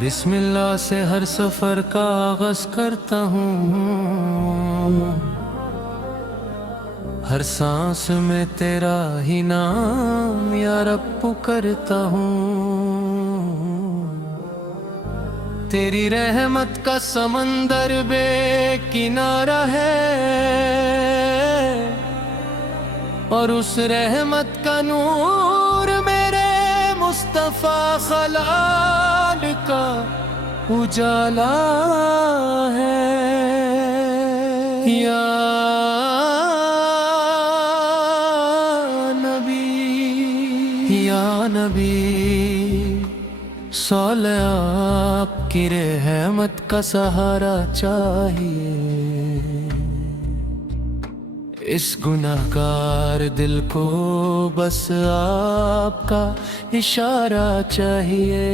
بسم اللہ سے ہر سفر کا آغاز کرتا ہوں، ہر سانس میں تیرا ہی نام یا رب پکارتا ہوں۔ تیری رحمت کا سمندر بے کنارہ ہے، اور اس رحمت کا نور میرے مصطفیٰ خلال کا اجالا ہے۔ یا نبی صالح آپ کی رحمت کا سہارا چاہیے، اس گناہگار دل کو بس آپ کا اشارہ چاہیے۔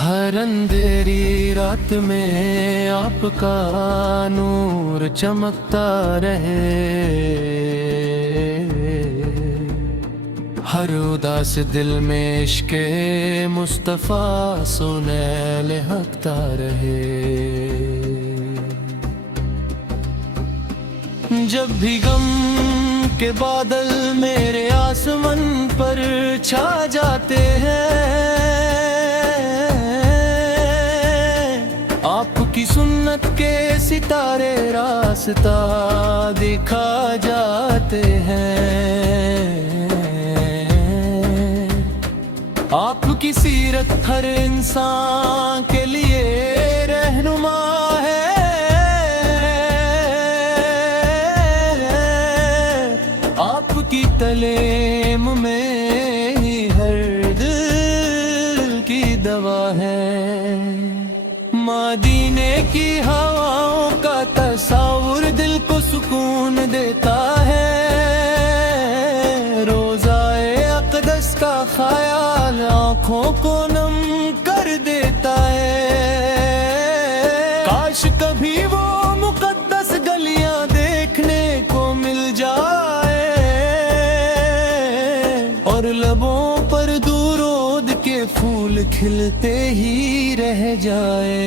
ہر اندھیری رات میں آپ کا نور چمکتا رہے، ہر اداس دل میں عشق مصطفیٰ سنے لہکتا رہے۔ جب بھی غم کے بادل میرے آسمان پر چھا جاتے ہیں، آپ کی سنت کے ستارے راستہ دکھا جاتے ہیں۔ آپ کی سیرت ہر انسان کے لیے رہنما ہے، آپ کی تعلیم میں ہی ہر دل کی دوا ہے۔ مدینے کی ہواؤں کا تصور دل کو سکون دیتا ہے، روضائے اقدس کا خیال آنکھوں کو نم کر دیتا ہے۔ کاش کبھی وہ مقدس گلیاں دیکھنے کو مل جائے، اور لبوں پر درود کے پھول کھلتے ہی رہ جائے۔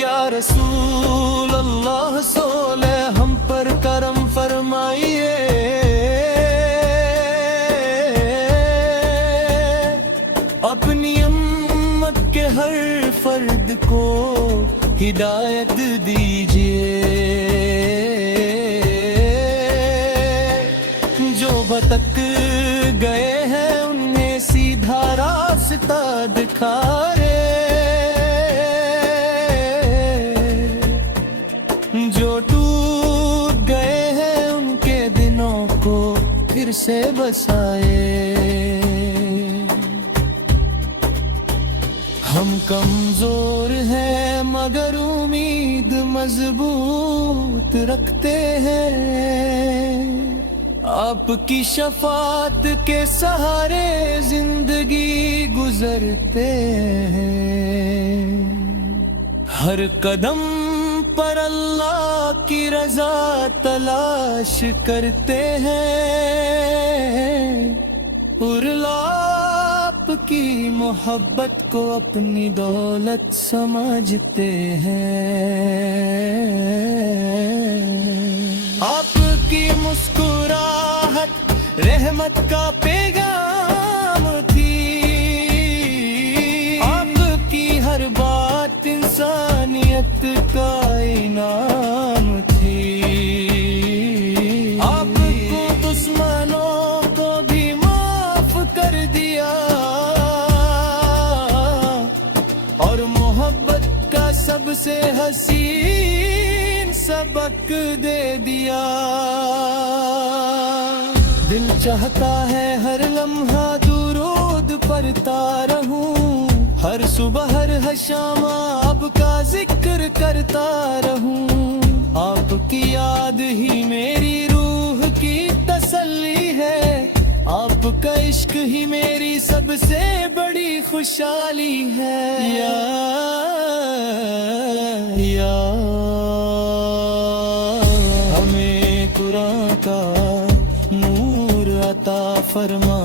یا رسول اللہ صالح ہم پر کرم فرمائیے، اپنی امت کے ہر فرد کو ہدایت دیجیے، جو بھٹک گئے ہیں انہیں سیدھا راستہ دکھائے، جو ٹوٹ گئے ہیں ان کے دنوں کو پھر سے بسائے۔ ہم کمزور ہیں مگر امید مضبوط رکھتے ہیں، آپ کی شفاعت کے سہارے زندگی گزرتے ہیں۔ ہر قدم پر اللہ کی رضا تلاش کرتے ہیں، اور آپ کی محبت کو اپنی دولت سمجھتے ہیں۔ آپ کی مسکراہٹ رحمت کا پیغام تھی، آپ کی ہر بات انسانیت کا انعام تھی، آپ کو دشمنوں کو بھی معاف کر دیا، اور محبت کا سب سے حسین سبق دے دیا۔ دل چاہتا ہے ہر لمحہ درود پڑھتا رہوں، ہر صبح ہر شام آپ کا ذکر کرتا رہوں، آپ کی یاد ہی میری روح کی تسلی ہے، آپ کا عشق ہی میری سب سے بڑی خوشحالی ہے یا ہمیں قرآن کا نور عطا فرما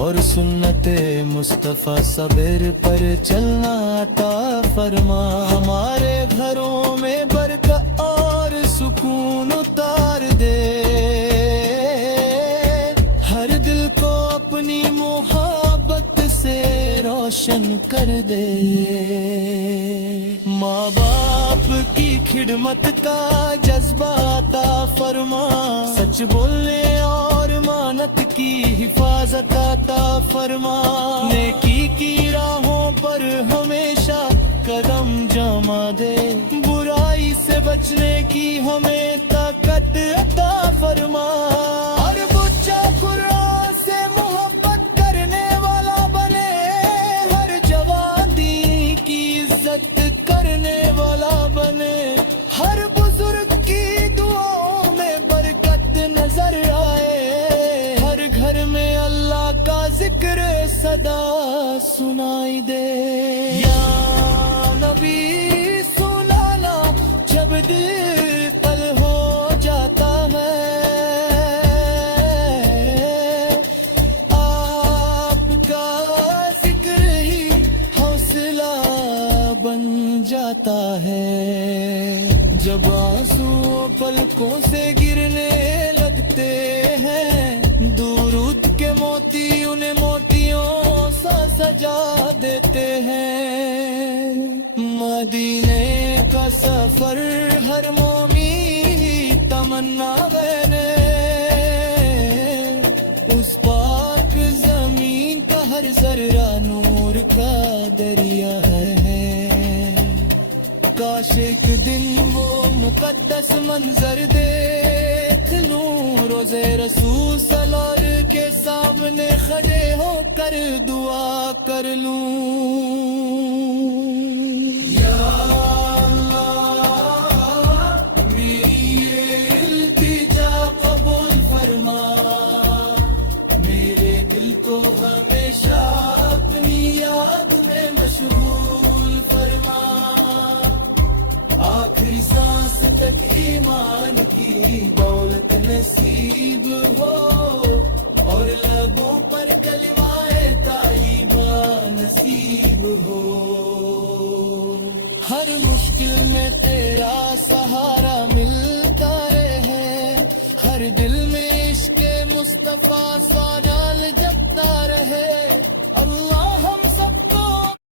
اور سنت مصطفیٰ صبر پر چلنا عطا فرما. ہمارے گھروں میں برکت اور سکون اتار دے, ہر دل کو اپنی محبت سے روشن کر دے. ماں باپ کی خدمت کا جذبہ عطا فرما, سچ بولنے اور امانت کی حفاظت عطا فرما. نیکی کی راہوں پر ہمیشہ قدم جما دے, برائی سے بچنے کی ہمیں طاقت عطا فرما. اور بچہ قرآن سے محبت کرنے والا بنے, ہر جوان دین کی عزت کرنے والا بنے, ہر بزرگ کی دعاؤں میں برکت نظر آئے, ہر گھر میں اللہ کا ذکر صدا سنائی دے. یا نبی سنانا جب دل تل ہو جاتا ہے, آپ کا ذکر ہی حوصلہ بن جاتا ہے. جب آنسو پلکوں سے گرنے لگتے ہیں, درود کے موتی انہیں موتیوں سا سجا دیتے ہیں. مدینے کا سفر ہر مومن تمنا بنے, اس پاک زمین کا ہر ذرہ نور کا دریا ہے. کاش ایک دن وہ مقدس منظر دیکھ لوں, روزے رسول سلار کے سامنے کھڑے ہو کر دعا کر لوں. یا اللہ میری یہ التجا قبول فرما, میرے دل کو ہمیشہ اپنی یاد میں مشغول فرما. آخری سانس تک ایمان کی دولت نصیب ہو, اور لبوں پر کلمہ طیبہ نصیب ہو. ہر مشکل میں تیرا سہارا ملتا رہے, ہر دل میں عشق مصطفیٰ سا نال جگتا رہے.